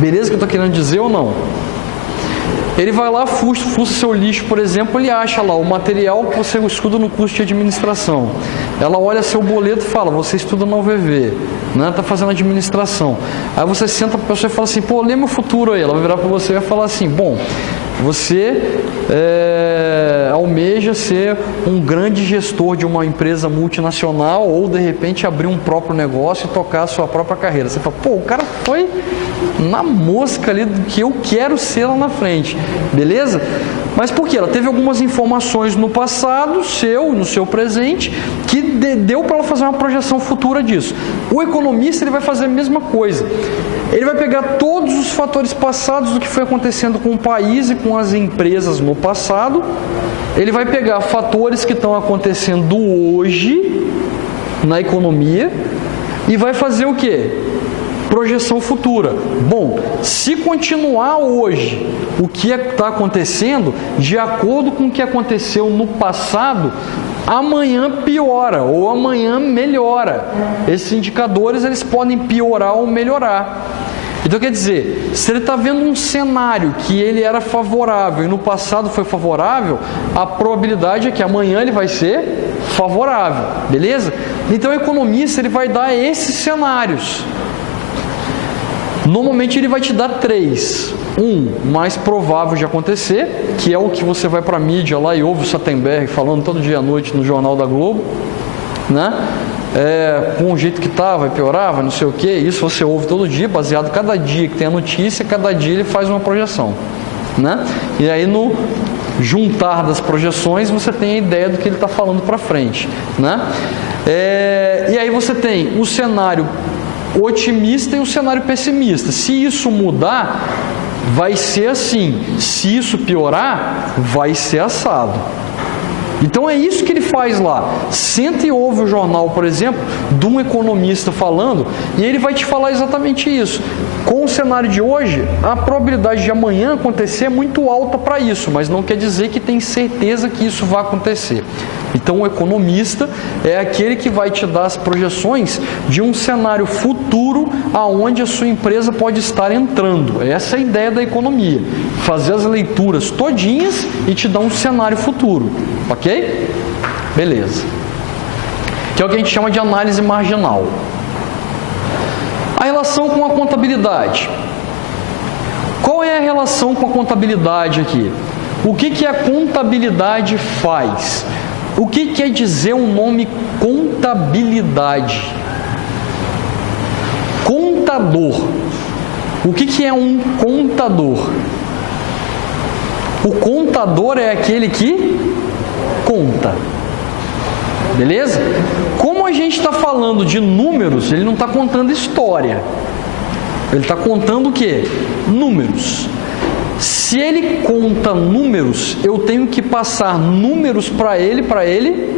Beleza que eu estou querendo dizer ou não? Ele vai lá, fuça seu lixo, por exemplo, ele acha lá o material que você estuda no curso de administração. Ela olha seu boleto e fala, você estuda na UVV, né? Está fazendo administração. Aí você senta para a pessoa e fala assim, pô, lê meu futuro aí. Ela vai virar para você e vai falar assim, bom, você almeja ser um grande gestor de uma empresa multinacional ou, de repente, abrir um próprio negócio e tocar a sua própria carreira. Você fala, pô, o cara foi na mosca ali do que eu quero ser lá na frente, beleza? Mas por quê? Ela teve algumas informações no passado, no seu presente, que deu para ela fazer uma projeção futura disso. O economista ele vai fazer a mesma coisa. Ele vai pegar todos os fatores passados do que foi acontecendo com o país e com as empresas no passado. Ele vai pegar fatores que estão acontecendo hoje na economia e vai fazer o quê? Projeção futura. Bom, se continuar hoje o que está acontecendo, de acordo com o que aconteceu no passado, amanhã piora ou amanhã melhora. Esses indicadores eles podem piorar ou melhorar. Então quer dizer, se ele está vendo um cenário que ele era favorável e no passado foi favorável, a probabilidade é que amanhã ele vai ser favorável, beleza? Então o economista ele vai dar esses cenários. Normalmente ele vai te dar 3. Mais provável de acontecer, que é o que você vai para a mídia lá e ouve o Sattenberg falando todo dia à noite no Jornal da Globo, né? Com o jeito que está, vai piorar, vai não sei o que. Isso você ouve todo dia, baseado cada dia que tem a notícia, cada dia ele faz uma projeção, né? E aí no juntar das projeções você tem a ideia do que ele está falando para frente, né? E aí você tem o cenário otimista e o cenário pessimista. Se isso mudar, vai ser assim. Se isso piorar, vai ser assado. Então é isso que ele faz lá. Senta e ouve o jornal, por exemplo, de um economista falando, e ele vai te falar exatamente isso. Com o cenário de hoje, a probabilidade de amanhã acontecer é muito alta para isso, mas não quer dizer que tem certeza que isso vai acontecer. Então o economista é aquele que vai te dar as projeções de um cenário futuro aonde a sua empresa pode estar entrando. Essa é a ideia da economia. Fazer as leituras todinhas e te dar um cenário futuro. Ok? Beleza. Que é o que a gente chama de análise marginal. A relação com a contabilidade. Qual é a relação com a contabilidade aqui? O que a contabilidade faz? O que quer dizer o nome contabilidade? Contador. O que é um contador? O contador é aquele que conta. Beleza? Como a gente está falando de números, ele não está contando história. Ele está contando o quê? Números. Se ele conta números, eu tenho que passar números para ele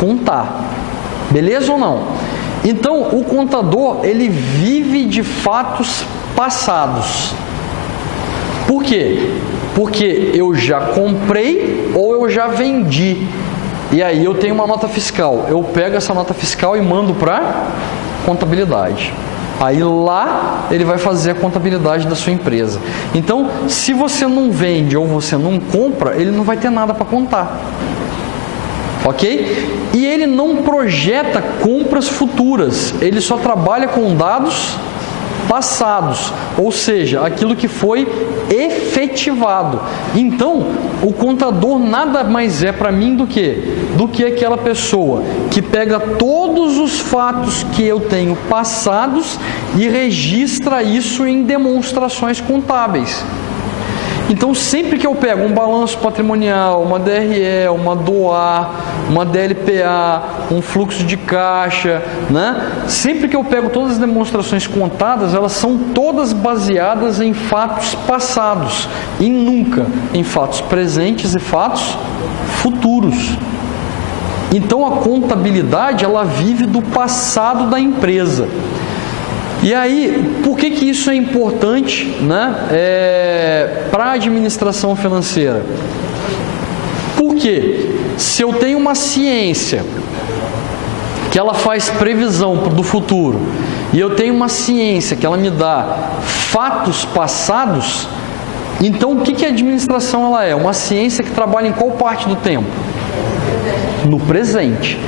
contar. Beleza ou não? Então, o contador, ele vive de fatos passados. Por quê? Porque eu já comprei ou eu já vendi. E aí eu tenho uma nota fiscal. Eu pego essa nota fiscal e mando para contabilidade. Aí lá ele vai fazer a contabilidade da sua empresa. Então, se você não vende ou você não compra, ele não vai ter nada para contar. Ok? E ele não projeta compras futuras. Ele só trabalha com dados passados, ou seja, aquilo que foi efetivado. Então, o contador nada mais é para mim do que aquela pessoa que pega todos os fatos que eu tenho passados e registra isso em demonstrações contábeis. Então, sempre que eu pego um balanço patrimonial, uma DRE, uma DOA, uma DLPA, um fluxo de caixa, né? Sempre que eu pego todas as demonstrações contadas, elas são todas baseadas em fatos passados e nunca em fatos presentes e fatos futuros. Então, a contabilidade, ela vive do passado da empresa. E aí, por que isso é importante, né, para a administração financeira? Porque se eu tenho uma ciência que ela faz previsão do futuro e eu tenho uma ciência que ela me dá fatos passados, então o que a administração ela é? Uma ciência que trabalha em qual parte do tempo? No presente.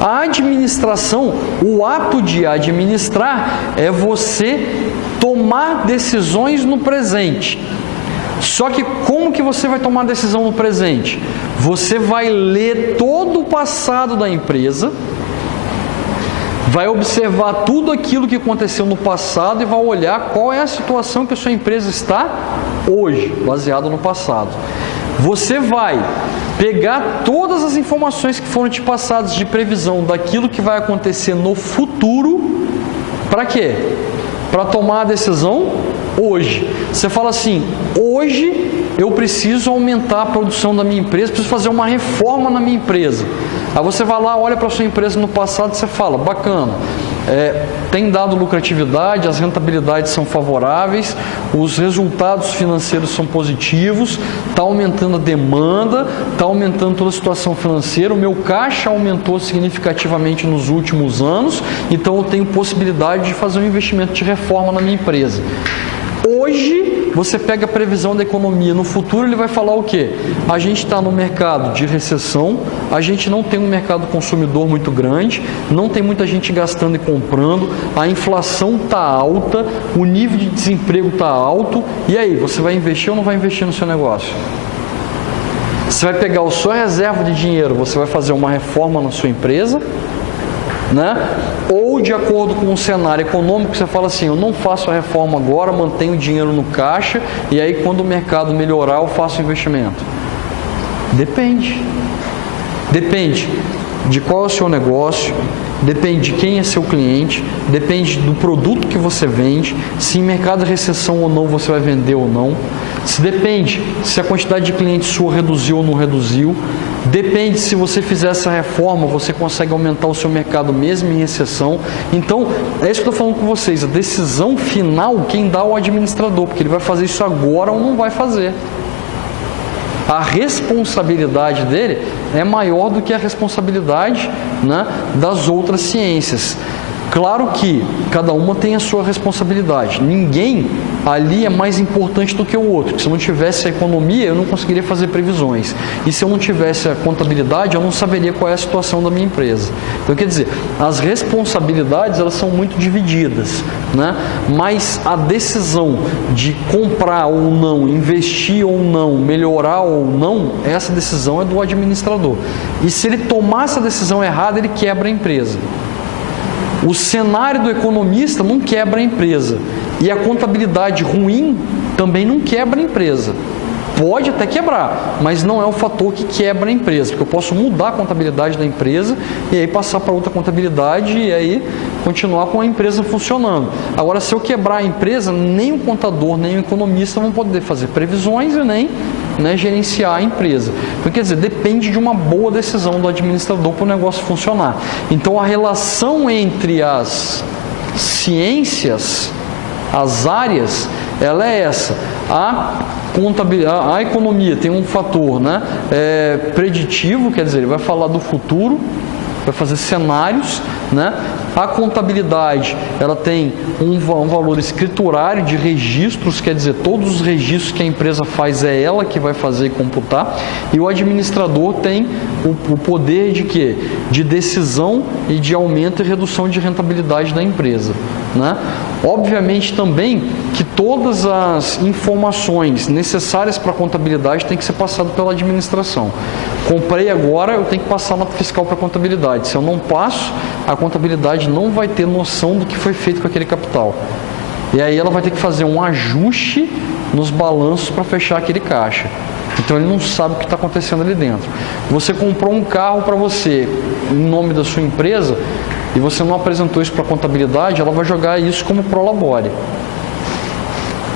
A administração, o ato de administrar é você tomar decisões no presente. Só que como que você vai tomar decisão no presente? Você vai ler todo o passado da empresa, vai observar tudo aquilo que aconteceu no passado e vai olhar qual é a situação que a sua empresa está hoje, baseado no passado. Você vai pegar todas as informações que foram te passadas de previsão daquilo que vai acontecer no futuro, para quê? Para tomar a decisão hoje. Você fala assim, hoje eu preciso aumentar a produção da minha empresa, preciso fazer uma reforma na minha empresa. Aí você vai lá, olha para a sua empresa no passado e você fala, bacana, tem dado lucratividade, as rentabilidades são favoráveis, os resultados financeiros são positivos, está aumentando a demanda, está aumentando toda a situação financeira, o meu caixa aumentou significativamente nos últimos anos, então eu tenho possibilidade de fazer um investimento de reforma na minha empresa. Hoje, você pega a previsão da economia, no futuro ele vai falar o quê? A gente está no mercado de recessão, a gente não tem um mercado consumidor muito grande, não tem muita gente gastando e comprando, a inflação está alta, o nível de desemprego está alto, e aí, você vai investir ou não vai investir no seu negócio? Você vai pegar a sua reserva de dinheiro, você vai fazer uma reforma na sua empresa, né? Ou de acordo com o cenário econômico, você fala assim, eu não faço a reforma agora, mantenho o dinheiro no caixa e aí quando o mercado melhorar eu faço o investimento. Depende de qual é o seu negócio, depende de quem é seu cliente, depende do produto que você vende, se em mercado de recessão ou não você vai vender ou não, depende se a quantidade de clientes sua reduziu ou não reduziu, depende se você fizer essa reforma, você consegue aumentar o seu mercado mesmo em recessão. Então, é isso que eu estou falando com vocês, a decisão final quem dá é o administrador, porque ele vai fazer isso agora ou não vai fazer. A responsabilidade dele é maior do que a responsabilidade, né, das outras ciências. Claro que cada uma tem a sua responsabilidade. Ninguém ali é mais importante do que o outro. Se eu não tivesse a economia, eu não conseguiria fazer previsões. E se eu não tivesse a contabilidade, eu não saberia qual é a situação da minha empresa. Então, quer dizer, as responsabilidades elas são muito divididas, né? Mas a decisão de comprar ou não, investir ou não, melhorar ou não, essa decisão é do administrador. E se ele tomar essa decisão errada, ele quebra a empresa. O cenário do economista não quebra a empresa. E a contabilidade ruim também não quebra a empresa. Pode até quebrar, mas não é o fator que quebra a empresa. Porque eu posso mudar a contabilidade da empresa e aí passar para outra contabilidade e aí continuar com a empresa funcionando. Agora, se eu quebrar a empresa, nem o contador, nem o economista vão poder fazer previsões e nem, né, gerenciar a empresa. Então, quer dizer, depende de uma boa decisão do administrador para o negócio funcionar. Então, a relação entre as ciências, as áreas, ela é essa. A economia tem um fator, né, preditivo, quer dizer, ele vai falar do futuro, vai fazer cenários, né? A contabilidade, ela tem um valor escriturário de registros, quer dizer, todos os registros que a empresa faz é ela que vai fazer e computar, e o administrador tem o poder de quê? De decisão e de aumento e redução de rentabilidade da empresa, né? Obviamente também que todas as informações necessárias para a contabilidade têm que ser passadas pela administração. Comprei agora, eu tenho que passar a nota fiscal para a contabilidade. Se eu não passo, a contabilidade não vai ter noção do que foi feito com aquele capital. E aí ela vai ter que fazer um ajuste nos balanços para fechar aquele caixa. Então ele não sabe o que está acontecendo ali dentro. Você comprou um carro para você, em nome da sua empresa, e você não apresentou isso para a contabilidade, ela vai jogar isso como prolabore.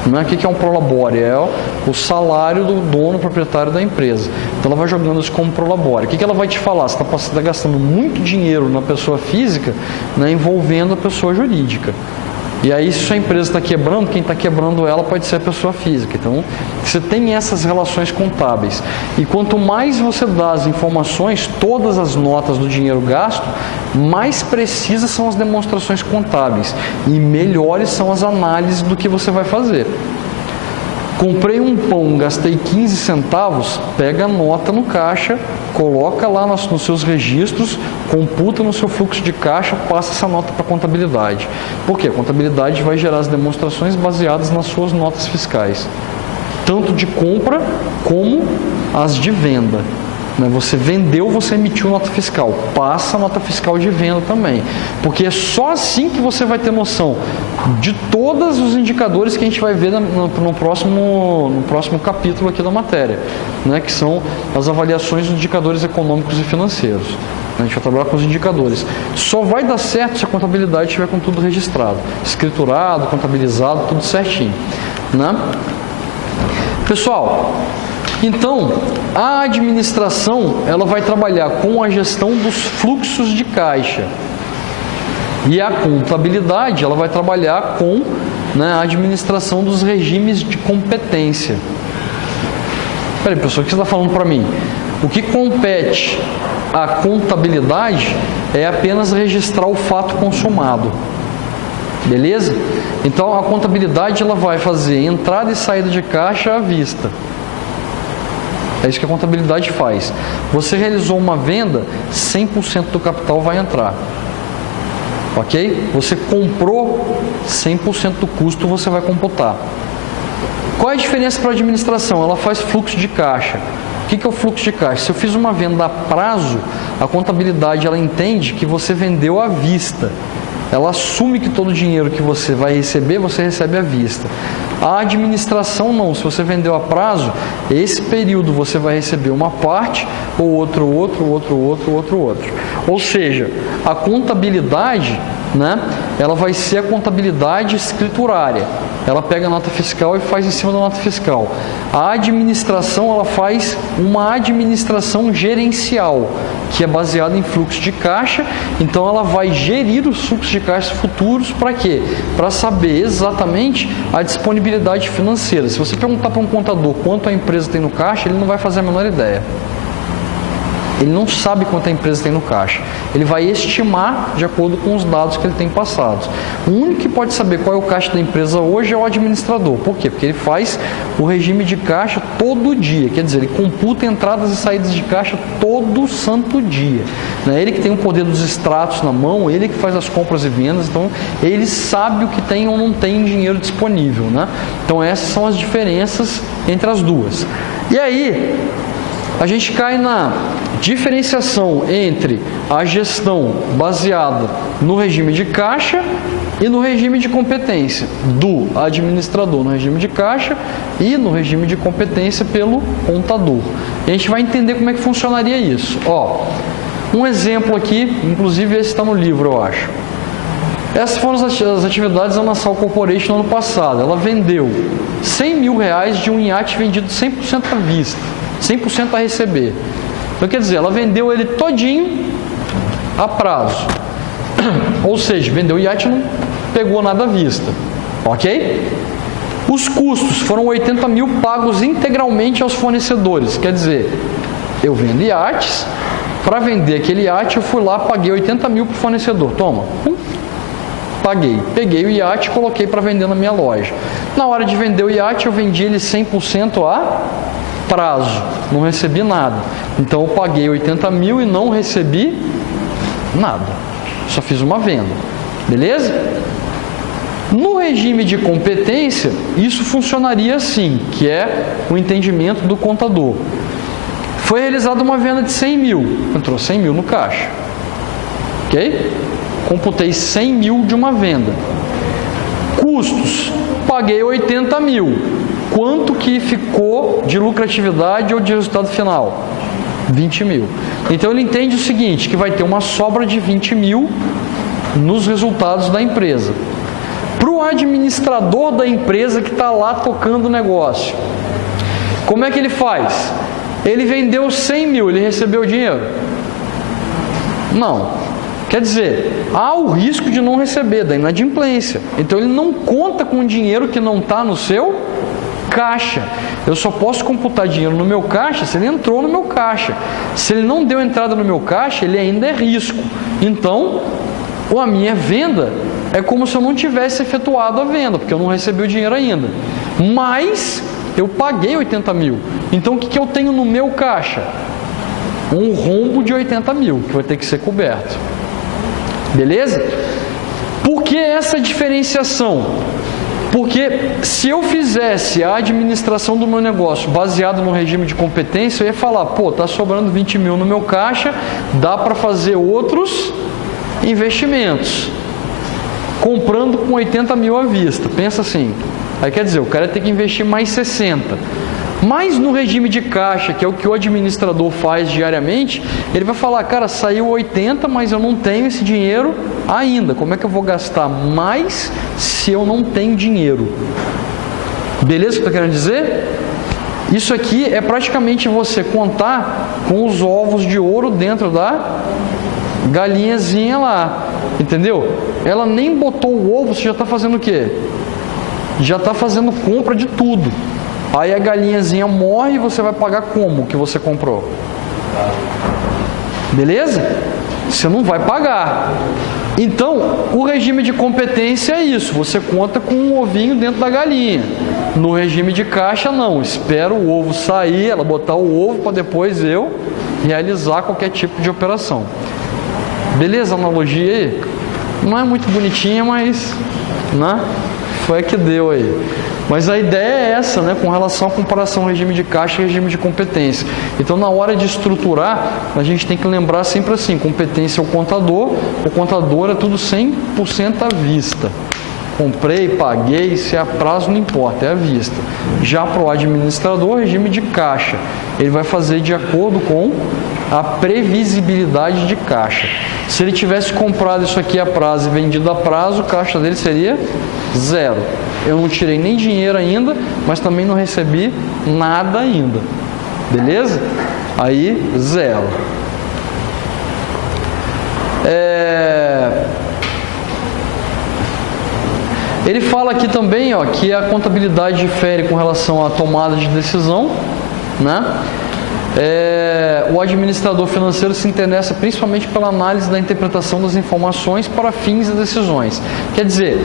O que é um prolabore? É o salário do dono proprietário da empresa. Então ela vai jogando isso como prolabore. O que ela vai te falar? Você está gastando muito dinheiro na pessoa física, né, envolvendo a pessoa jurídica. E aí, se a empresa está quebrando, quem está quebrando ela pode ser a pessoa física. Então, você tem essas relações contábeis. E quanto mais você dá as informações, todas as notas do dinheiro gasto, mais precisas são as demonstrações contábeis e melhores são as análises do que você vai fazer. Comprei um pão, gastei 15 centavos, pega a nota no caixa, coloca lá nos seus registros, computa no seu fluxo de caixa, passa essa nota para a contabilidade. Por quê? A contabilidade vai gerar as demonstrações baseadas nas suas notas fiscais, tanto de compra como as de venda. Você vendeu, você emitiu nota fiscal, passa a nota fiscal de venda também, porque é só assim que você vai ter noção de todos os indicadores que a gente vai ver no próximo capítulo aqui da matéria, que são as avaliações dos indicadores econômicos e financeiros. A gente vai trabalhar com os indicadores. Só vai dar certo se a contabilidade estiver com tudo registrado, escriturado, contabilizado, tudo certinho. Pessoal, então, a administração ela vai trabalhar com a gestão dos fluxos de caixa e a contabilidade ela vai trabalhar com a administração dos regimes de competência. Espera aí, pessoal, o que você está falando para mim? O que compete à contabilidade é apenas registrar o fato consumado. Beleza? Então, a contabilidade ela vai fazer entrada e saída de caixa à vista. É isso que a contabilidade faz. Você realizou uma venda, 100% do capital vai entrar. Ok? Você comprou, 100% do custo você vai computar. Qual é a diferença para a administração? Ela faz fluxo de caixa. O que é o fluxo de caixa? Se eu fiz uma venda a prazo, a contabilidade ela entende que você vendeu à vista. Ela assume que todo o dinheiro que você vai receber, você recebe à vista. A administração não, se você vendeu a prazo, esse período você vai receber uma parte, ou outro. Ou seja, a contabilidade, ela vai ser a contabilidade escriturária. Ela pega a nota fiscal e faz em cima da nota fiscal. A administração, ela faz uma administração gerencial, que é baseada em fluxo de caixa. Então, ela vai gerir os fluxos de caixa futuros para quê? Para saber exatamente a disponibilidade financeira. Se você perguntar para um contador quanto a empresa tem no caixa, ele não vai fazer a menor ideia. Ele não sabe quanto a empresa tem no caixa. Ele vai estimar de acordo com os dados que ele tem passados. O único que pode saber qual é o caixa da empresa hoje é o administrador. Por quê? Porque ele faz o regime de caixa todo dia. Quer dizer, ele computa entradas e saídas de caixa todo santo dia. Ele que tem o poder dos extratos na mão, ele que faz as compras e vendas. Então, ele sabe o que tem ou não tem dinheiro disponível. Então, essas são as diferenças entre as duas. E aí, a gente cai na diferenciação entre a gestão baseada no regime de caixa e no regime de competência do administrador no regime de caixa e no regime de competência pelo contador. E a gente vai entender como é que funcionaria isso. Um exemplo aqui, inclusive esse está no livro, eu acho. Essas foram as atividades da Nassau Corporation no ano passado. Ela vendeu 100 mil reais de um iate vendido 100% à vista, 100% a receber. Então, quer dizer, ela vendeu ele todinho a prazo. Ou seja, vendeu o iate e não pegou nada à vista. Ok? Os custos foram 80 mil pagos integralmente aos fornecedores. Quer dizer, eu vendo iates, para vender aquele iate eu fui lá, paguei 80 mil para o fornecedor. Toma, paguei. Peguei o iate e coloquei para vender na minha loja. Na hora de vender o iate, eu vendi ele 100% a prazo, não recebi nada. Então eu paguei 80 mil e não recebi nada. Só fiz uma venda. Beleza? No regime de competência, isso funcionaria assim, que é o entendimento do contador. Foi realizada uma venda de 100 mil, entrou 100 mil no caixa. Ok? Computei 100 mil de uma venda. Custos, paguei 80 mil. Quanto que ficou de lucratividade ou de resultado final? 20 mil. Então ele entende o seguinte, que vai ter uma sobra de 20 mil nos resultados da empresa. Para o administrador da empresa que está lá tocando o negócio, como é que ele faz? Ele vendeu 100 mil, ele recebeu o dinheiro? Não. Quer dizer, há o risco de não receber, da inadimplência. Então, ele não conta com dinheiro que não está no seu caixa. Eu só posso computar dinheiro no meu caixa se ele entrou no meu caixa. Se ele não deu entrada no meu caixa, ele ainda é risco. Então, a minha venda é como se eu não tivesse efetuado a venda, porque eu não recebi o dinheiro ainda. Mas eu paguei 80 mil. Então, o que eu tenho no meu caixa? Um rombo de 80 mil, que vai ter que ser coberto. Beleza? Por que essa diferenciação? Porque se eu fizesse a administração do meu negócio baseado no regime de competência, eu ia falar, pô, tá sobrando 20 mil no meu caixa, dá para fazer outros investimentos, comprando com 80 mil à vista. Pensa assim, aí quer dizer, o cara tem que investir mais 60. Mas no regime de caixa, que é o que o administrador faz diariamente, ele vai falar, cara, saiu 80, mas eu não tenho esse dinheiro ainda. Como é que eu vou gastar mais se eu não tenho dinheiro? Beleza o que eu estou querendo dizer? Isso aqui é praticamente você contar com os ovos de ouro dentro da galinhazinha lá. Entendeu? Ela nem botou o ovo, você já está fazendo o quê? Já está fazendo compra de tudo. Aí a galinhazinha morre e você vai pagar como que você comprou? Beleza? Você não vai pagar. Então, o regime de competência é isso. Você conta com um ovinho dentro da galinha. No regime de caixa, não. Espera o ovo sair, ela botar o ovo para depois eu realizar qualquer tipo de operação. Beleza a analogia aí? Não é muito bonitinha, mas né? Foi a que deu aí. Mas a ideia é essa, né, com relação à comparação regime de caixa e regime de competência. Então, na hora de estruturar, a gente tem que lembrar sempre assim, competência é o contador é tudo 100% à vista. Comprei, paguei, se é a prazo não importa, é à vista. Já para o administrador, regime de caixa. Ele vai fazer de acordo com a previsibilidade de caixa. Se ele tivesse comprado isso aqui a prazo e vendido a prazo, o caixa dele seria 0. Eu não tirei nem dinheiro ainda, mas também não recebi nada ainda. Beleza? Aí, 0. Ele fala aqui também, ó, que a contabilidade difere com relação à tomada de decisão, né? O administrador financeiro se interessa principalmente pela análise da interpretação das informações para fins de decisões. Quer dizer,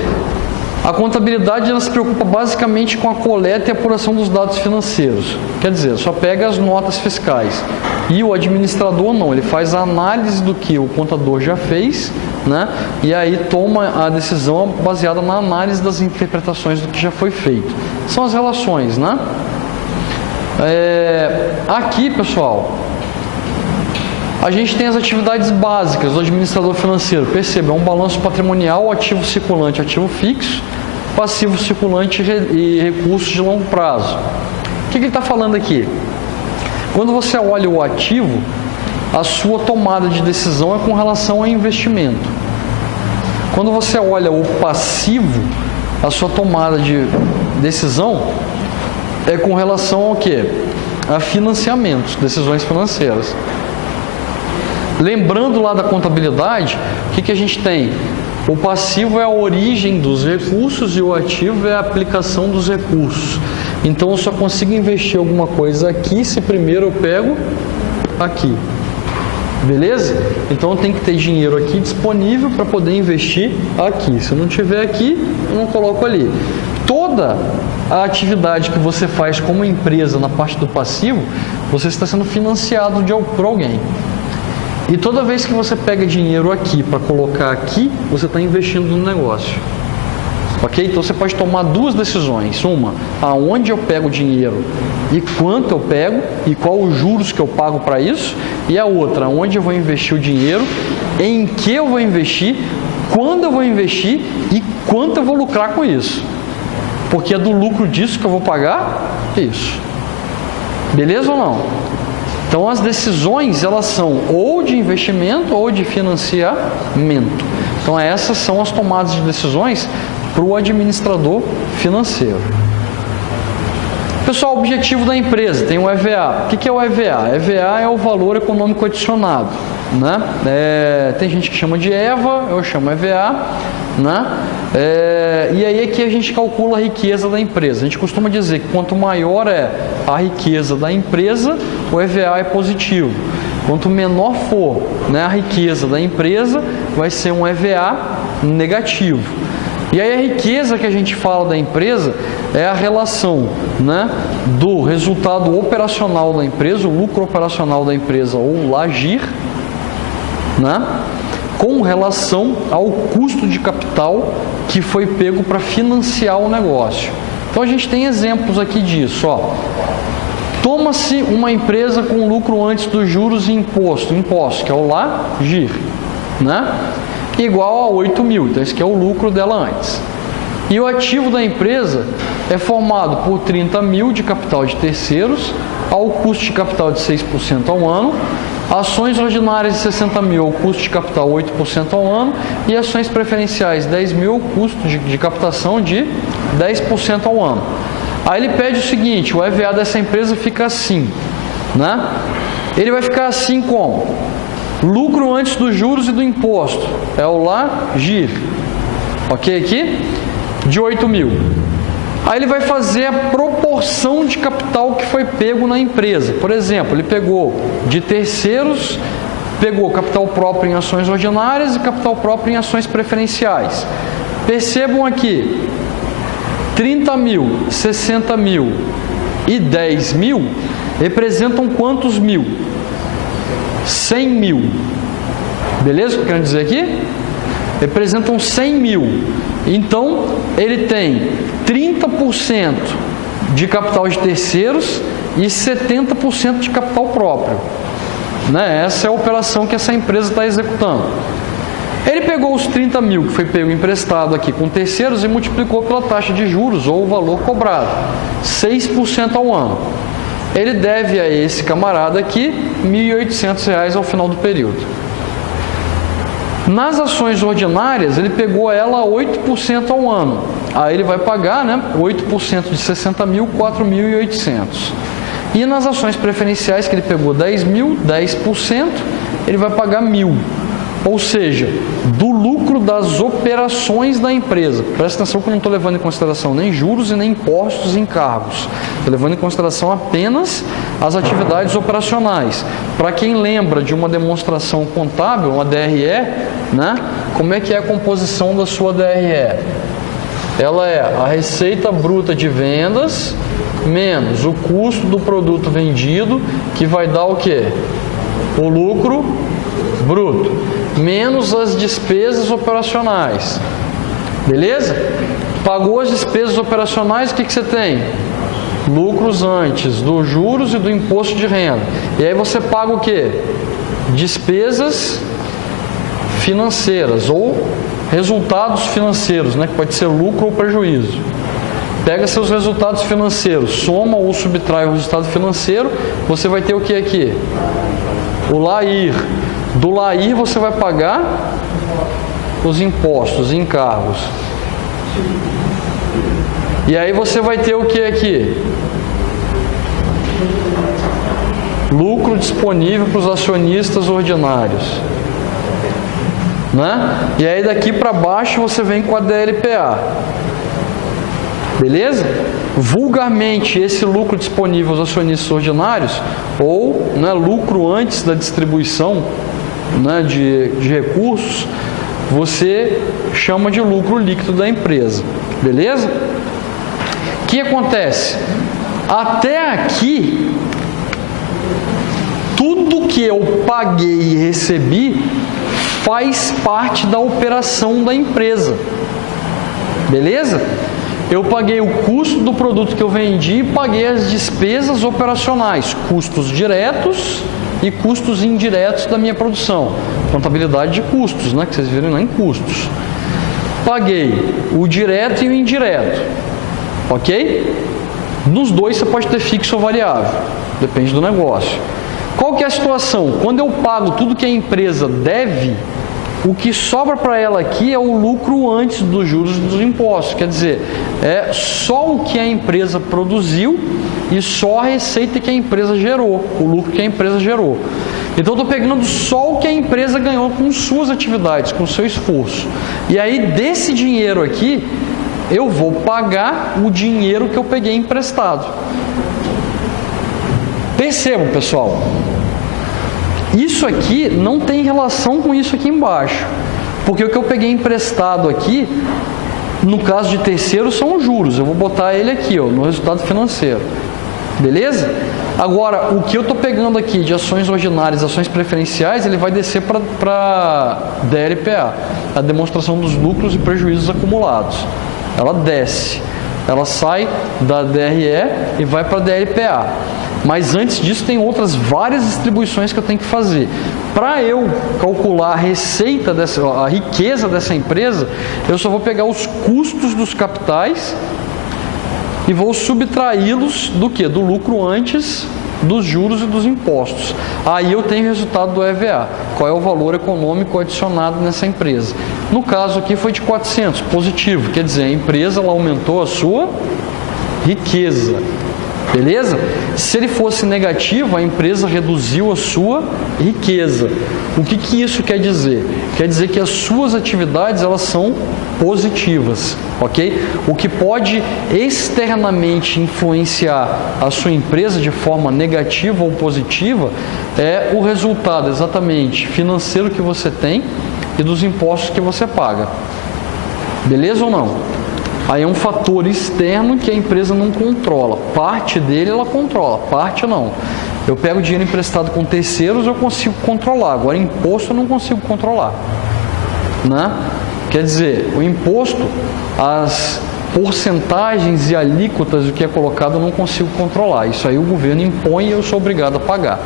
a contabilidade ela se preocupa basicamente com a coleta e apuração dos dados financeiros. Quer dizer, só pega as notas fiscais. E o administrador não, ele faz a análise do que o contador já fez, né? E aí toma a decisão baseada na análise das interpretações do que já foi feito. São as relações, né? Aqui, pessoal, a gente tem as atividades básicas do administrador financeiro. Perceba, é um balanço patrimonial, ativo circulante, ativo fixo, passivo circulante e recursos de longo prazo. O que ele está falando aqui? Quando você olha o ativo, a sua tomada de decisão é com relação ao investimento. Quando você olha o passivo, a sua tomada de decisão é com relação ao quê? A financiamentos, decisões financeiras. Lembrando lá da contabilidade, o que a gente tem? O passivo é a origem dos recursos e o ativo é a aplicação dos recursos. Então eu só consigo investir alguma coisa aqui se primeiro eu pego aqui. Beleza? Então eu tenho que ter dinheiro aqui disponível para poder investir aqui. Se eu não tiver aqui, eu não coloco ali. Toda a atividade que você faz como empresa na parte do passivo, você está sendo financiado por alguém. E toda vez que você pega dinheiro aqui para colocar aqui, você está investindo no negócio. Ok? Então você pode tomar duas decisões. Uma, aonde eu pego dinheiro e quanto eu pego e qual os juros que eu pago para isso. E a outra, onde eu vou investir o dinheiro, em que eu vou investir, quando eu vou investir e quanto eu vou lucrar com isso. Porque é do lucro disso que eu vou pagar isso. Beleza ou não? Então as decisões elas são ou de investimento ou de financiamento. Então essas são as tomadas de decisões para o administrador financeiro. Pessoal, o objetivo da empresa tem o EVA. O que é o EVA? EVA é o valor econômico adicionado. né? Tem gente que chama de EVA, eu chamo EVA, né? E aí aqui a gente calcula a riqueza da empresa. A gente costuma dizer que quanto maior é a riqueza da empresa, o EVA é positivo. Quanto menor for, né, a riqueza da empresa, vai ser um EVA negativo. E aí a riqueza que a gente fala da empresa é a relação, né, do resultado operacional da empresa, o lucro operacional da empresa, ou LAGIR, né, com relação ao custo de capital que foi pego para financiar o negócio. Então a gente tem exemplos aqui disso. Toma-se uma empresa com lucro antes dos juros e imposto, que é o LAGIR, né? Igual a 8 mil, então esse aqui é o lucro dela antes. E o ativo da empresa é formado por 30 mil de capital de terceiros, ao custo de capital de 6% ao ano, ações ordinárias de 60 mil, ao custo de capital 8% ao ano, e ações preferenciais 10 mil, ao custo de captação de 10% ao ano. Aí ele pede o seguinte, o EVA dessa empresa fica assim, né? Ele vai ficar assim como? Lucro antes dos juros e do imposto, é o LAGIR, ok aqui? De 8 mil. Aí ele vai fazer a proporção de capital que foi pego na empresa. Por exemplo, ele pegou de terceiros, pegou capital próprio em ações ordinárias e capital próprio em ações preferenciais. Percebam aqui, 30 mil, 60 mil e 10 mil representam quantos mil? 100 mil. Beleza o que eu quero dizer aqui? Representam 100 mil. Então, ele tem 30% de capital de terceiros e 70% de capital próprio. Né? Essa é a operação que essa empresa está executando. Ele pegou os 30 mil que foi pego emprestado aqui com terceiros e multiplicou pela taxa de juros ou o valor cobrado, 6% ao ano. Ele deve a esse camarada aqui R$ 1.800 ao final do período. Nas ações ordinárias, ele pegou ela a 8% ao ano. Aí ele vai pagar, né, 8% de 60 mil, 4.800. E nas ações preferenciais, que ele pegou 10 mil, 10%, ele vai pagar 1.000. Ou seja, do lucro das operações da empresa. Presta atenção que eu não estou levando em consideração nem juros e nem impostos e encargos. Estou levando em consideração apenas as atividades operacionais. Para quem lembra de uma demonstração contábil, uma DRE, né? Como é que é a composição da sua DRE? Ela é a receita bruta de vendas menos o custo do produto vendido, que vai dar o quê? O lucro bruto. Menos as despesas operacionais. Beleza? Pagou as despesas operacionais, o que você tem? Lucros antes dos juros e do imposto de renda. E aí você paga o quê? Despesas financeiras ou resultados financeiros, né? Que pode ser lucro ou prejuízo. Pega seus resultados financeiros, soma ou subtrai o resultado financeiro, você vai ter o que aqui? O LAIR. Do LAIR você vai pagar os impostos e encargos. E aí você vai ter o que aqui? Lucro disponível para os acionistas ordinários. Né? E aí daqui para baixo você vem com a DLPA. Beleza? Vulgarmente, esse lucro disponível aos acionistas ordinários, ou, né, lucro antes da distribuição, né, de recursos, você chama de lucro líquido da empresa. Beleza? O que acontece? Até aqui, tudo que eu paguei e recebi faz parte da operação da empresa. Beleza? Eu paguei o custo do produto que eu vendi e paguei as despesas operacionais, custos diretos e custos indiretos da minha produção. Contabilidade de custos, né, que vocês viram lá em custos. Paguei o direto e o indireto. Ok? Nos dois você pode ter fixo ou variável. Depende do negócio. Qual que é a situação? Quando eu pago tudo que a empresa deve, o que sobra para ela aqui é o lucro antes dos juros e dos impostos. Quer dizer, é só o que a empresa produziu e só a receita que a empresa gerou, o lucro que a empresa gerou. Então, eu estou pegando só o que a empresa ganhou com suas atividades, com o seu esforço. E aí, desse dinheiro aqui, eu vou pagar o dinheiro que eu peguei emprestado. Percebam, pessoal, isso aqui não tem relação com isso aqui embaixo. Porque o que eu peguei emprestado aqui, no caso de terceiros, são os juros. Eu vou botar ele aqui, ó, no resultado financeiro. Beleza? Agora, o que eu estou pegando aqui de ações ordinárias, ações preferenciais, ele vai descer para DLPA, a demonstração dos lucros e prejuízos acumulados. Ela desce, ela sai da DRE e vai para a DLPA. Mas antes disso tem outras várias distribuições que eu tenho que fazer. Para eu calcular a receita, a riqueza dessa empresa, eu só vou pegar os custos dos capitais e vou subtraí-los do quê? Do lucro antes dos juros e dos impostos. Aí eu tenho o resultado do EVA. Qual é o valor econômico adicionado nessa empresa? No caso aqui foi de 400, positivo. Quer dizer, a empresa ela aumentou a sua riqueza. Beleza? Se ele fosse negativo, a empresa reduziu a sua riqueza. O que isso quer dizer? Quer dizer que as suas atividades elas são positivas, ok? O que pode externamente influenciar a sua empresa de forma negativa ou positiva é o resultado exatamente financeiro que você tem e dos impostos que você paga. Beleza ou não? Aí é um fator externo que a empresa não controla. Parte dele ela controla, parte não. Eu pego dinheiro emprestado com terceiros, eu consigo controlar. Agora, imposto eu não consigo controlar. Né? Quer dizer, o imposto, as porcentagens e alíquotas do que é colocado eu não consigo controlar. Isso aí o governo impõe e eu sou obrigado a pagar.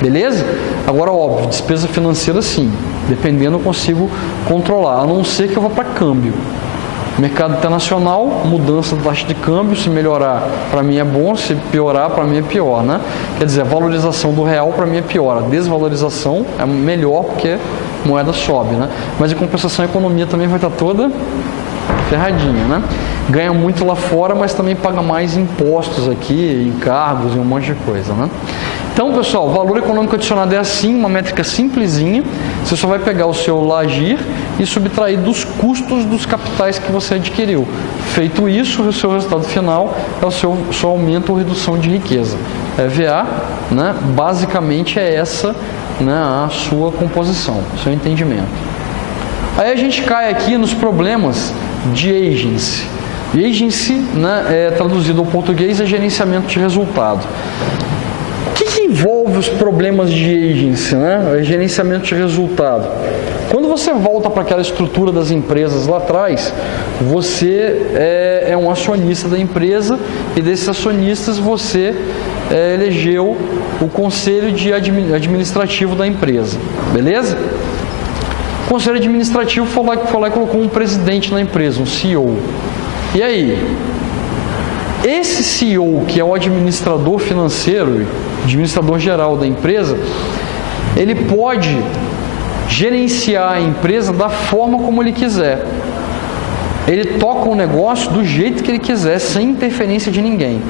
Beleza? Agora, óbvio, despesa financeira sim. Dependendo eu consigo controlar, a não ser que eu vá para câmbio. Mercado internacional, mudança da taxa de câmbio, se melhorar para mim é bom, se piorar para mim é pior, né? Quer dizer, a valorização do real para mim é pior, a desvalorização é melhor porque a moeda sobe, né? Mas em compensação a economia também vai estar toda ferradinha, né? Ganha muito lá fora, mas também paga mais impostos aqui, encargos e um monte de coisa, né? Então, pessoal, o valor econômico adicionado é assim, uma métrica simplesinha. Você só vai pegar o seu LAGIR e subtrair dos custos dos capitais que você adquiriu. Feito isso, o seu resultado final é o seu aumento ou redução de riqueza. EVA, né, basicamente é essa, né, a sua composição, o seu entendimento. Aí a gente cai aqui nos problemas de agency. Agency, né, traduzido ao português, é gerenciamento de resultado. O que envolve os problemas de agency, né? Gerenciamento de resultado? Quando você volta para aquela estrutura das empresas lá atrás, você é um acionista da empresa e desses acionistas você elegeu o conselho administrativo da empresa, beleza? O conselho administrativo foi lá e colocou um presidente na empresa, um CEO. E aí? Esse CEO, que é o administrador financeiro, administrador geral da empresa, ele pode gerenciar a empresa da forma como ele quiser. Ele toca o negócio do jeito que ele quiser, sem interferência de ninguém.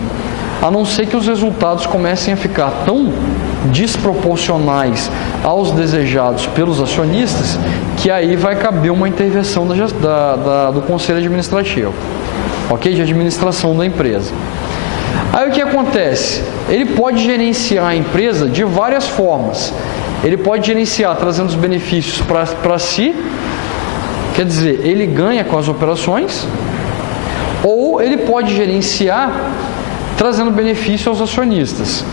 A não ser que os resultados comecem a ficar tão desproporcionais aos desejados pelos acionistas, que aí vai caber uma intervenção do conselho administrativo. Ok? De administração da empresa. Aí o que acontece? Ele pode gerenciar a empresa de várias formas. Ele pode gerenciar trazendo os benefícios para si, quer dizer, ele ganha com as operações, ou ele pode gerenciar trazendo benefício aos acionistas.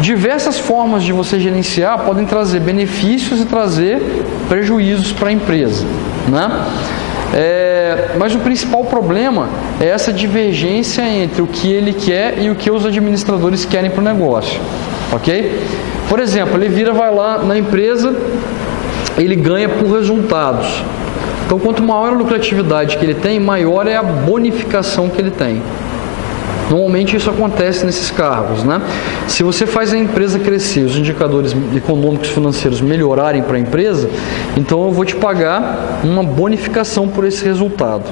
Diversas formas de você gerenciar podem trazer benefícios e trazer prejuízos para a empresa, né? Mas o principal problema é essa divergência entre o que ele quer e o que os administradores querem para o negócio, ok? Por exemplo, ele vai lá na empresa, ele ganha por resultados. Então, quanto maior a lucratividade que ele tem, maior é a bonificação que ele tem. Normalmente isso acontece nesses cargos, né? Se você faz a empresa crescer, os indicadores econômicos e financeiros melhorarem para a empresa, então eu vou te pagar uma bonificação por esse resultado.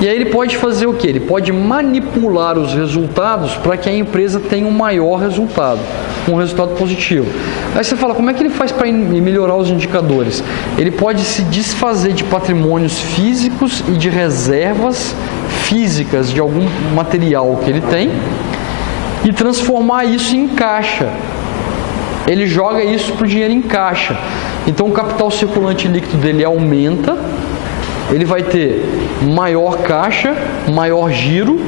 E aí ele pode fazer o quê? Ele pode manipular os resultados para que a empresa tenha um maior resultado, um resultado positivo. Aí você fala, como é que ele faz para melhorar os indicadores? Ele pode se desfazer de patrimônios físicos e de reservas físicas de algum material que ele tem e transformar isso em caixa. Ele joga isso para o dinheiro em caixa. Então o capital circulante líquido dele aumenta, ele vai ter maior caixa, maior giro,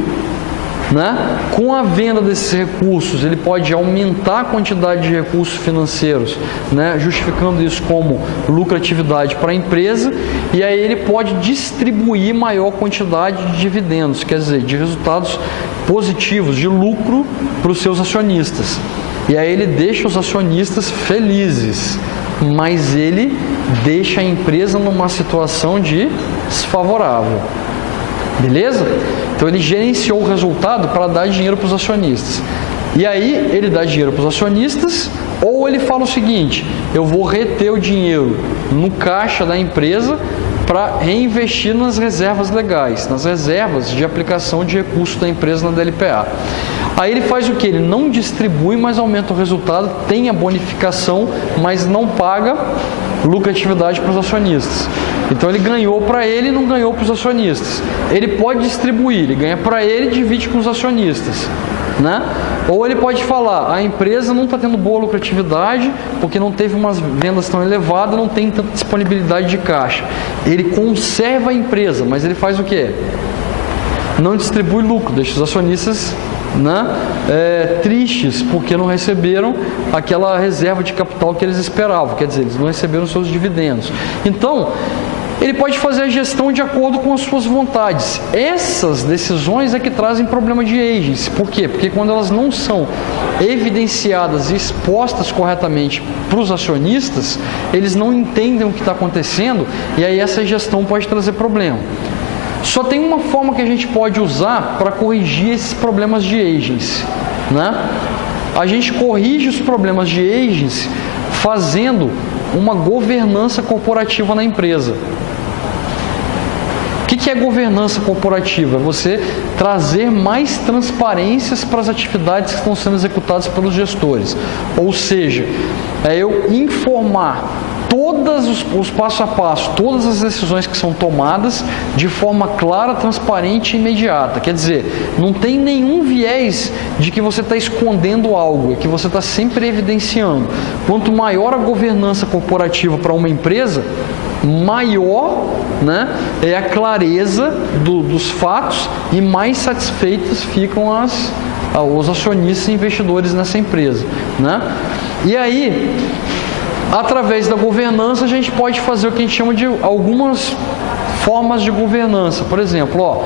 né? Com a venda desses recursos, ele pode aumentar a quantidade de recursos financeiros, né? Justificando isso como lucratividade para a empresa, e aí ele pode distribuir maior quantidade de dividendos, quer dizer, de resultados positivos, de lucro para os seus acionistas. E aí ele deixa os acionistas felizes, mas ele deixa a empresa numa situação de desfavorável. Beleza? Então ele gerenciou o resultado para dar dinheiro para os acionistas. E aí ele dá dinheiro para os acionistas, ou ele fala o seguinte: eu vou reter o dinheiro no caixa da empresa para reinvestir nas reservas legais, nas reservas de aplicação de recursos da empresa na DLPA. Aí ele faz o que? Ele não distribui, mas aumenta o resultado, tem a bonificação, mas não paga lucratividade para os acionistas. Então ele ganhou para ele e não ganhou para os acionistas. Ele pode distribuir, ele ganha para ele e divide com os acionistas, né? Ou ele pode falar, a empresa não está tendo boa lucratividade porque não teve umas vendas tão elevadas, não tem tanta disponibilidade de caixa. Ele conserva a empresa, mas ele faz o quê? Não distribui lucro, deixa os acionistas, né, tristes porque não receberam aquela reserva de capital que eles esperavam, quer dizer, eles não receberam seus dividendos. Então, ele pode fazer a gestão de acordo com as suas vontades. Essas decisões é que trazem problema de agency. Por quê? Porque quando elas não são evidenciadas e expostas corretamente para os acionistas, eles não entendem o que está acontecendo e aí essa gestão pode trazer problema. Só tem uma forma que a gente pode usar para corrigir esses problemas de agency, né? A gente corrige os problemas de agency fazendo uma governança corporativa na empresa. O que é governança corporativa? É você trazer mais transparências para as atividades que estão sendo executadas pelos gestores. Ou seja, é eu informar todos os passo a passo, todas as decisões que são tomadas de forma clara, transparente e imediata. Quer dizer, não tem nenhum viés de que você está escondendo algo, é que você está sempre evidenciando. Quanto maior a governança corporativa para uma empresa, maior, né, é a clareza dos fatos e mais satisfeitos ficam os acionistas e investidores nessa empresa, né? E aí, através da governança, a gente pode fazer o que a gente chama de algumas formas de governança. Por exemplo,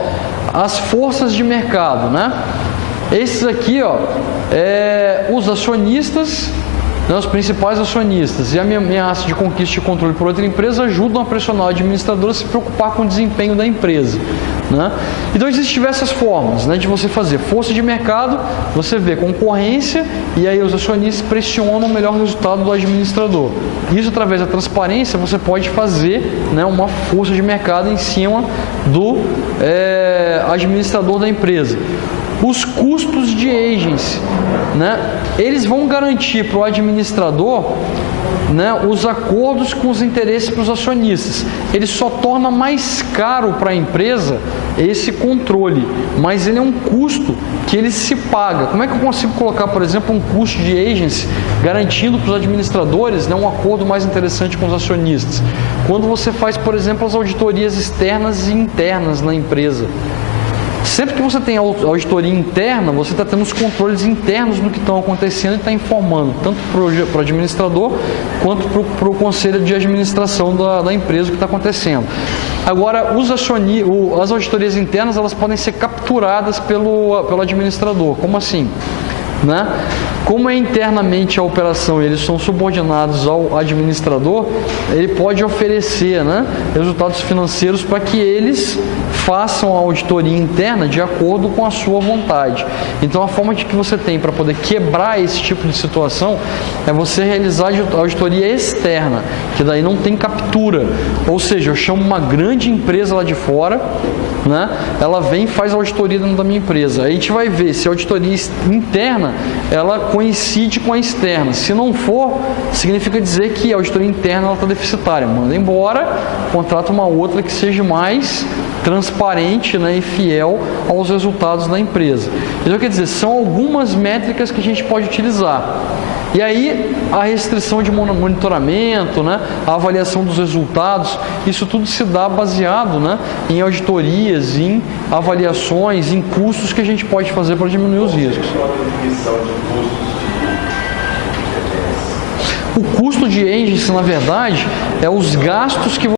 as forças de mercado, né? Esses aqui, os acionistas, né, os principais acionistas e a ameaça de conquista e controle por outra empresa ajudam a pressionar o administrador a se preocupar com o desempenho da empresa, né? Então existem diversas formas, né, de você fazer força de mercado, você vê concorrência e aí os acionistas pressionam o melhor resultado do administrador. Isso através da transparência você pode fazer, né, uma força de mercado em cima do administrador da empresa. Os custos de agency, né, eles vão garantir para o administrador, né, os acordos com os interesses para os acionistas. Ele só torna mais caro para a empresa esse controle, mas ele é um custo que ele se paga. Como é que eu consigo colocar, por exemplo, um custo de agency garantindo para os administradores, né, um acordo mais interessante com os acionistas? Quando você faz, por exemplo, as auditorias externas e internas na empresa. Sempre que você tem auditoria interna, você está tendo os controles internos do que estão acontecendo e está informando, tanto para o administrador, quanto para o conselho de administração da empresa o que está acontecendo. Agora, as auditorias internas, elas podem ser capturadas pelo administrador. Como assim? Né? Como é internamente a operação e eles são subordinados ao administrador, ele pode oferecer, né, resultados financeiros para que eles façam a auditoria interna de acordo com a sua vontade. Então, a forma de que você tem para poder quebrar esse tipo de situação é você realizar a auditoria externa, que daí não tem captura. Ou seja, eu chamo uma grande empresa lá de fora, né? Ela vem e faz a auditoria dentro da minha empresa. Aí a gente vai ver se a auditoria interna ela coincide com a externa. Se não for, significa dizer que a auditoria interna está deficitária. Manda embora, contrata uma outra que seja mais transparente, né, e fiel aos resultados da empresa. Então, quer dizer, são algumas métricas que a gente pode utilizar. E aí, a restrição de monitoramento, né, a avaliação dos resultados, isso tudo se dá baseado, né, em auditorias, em avaliações, em custos que a gente pode fazer para diminuir os riscos. O custo de engine, na verdade, é os gastos que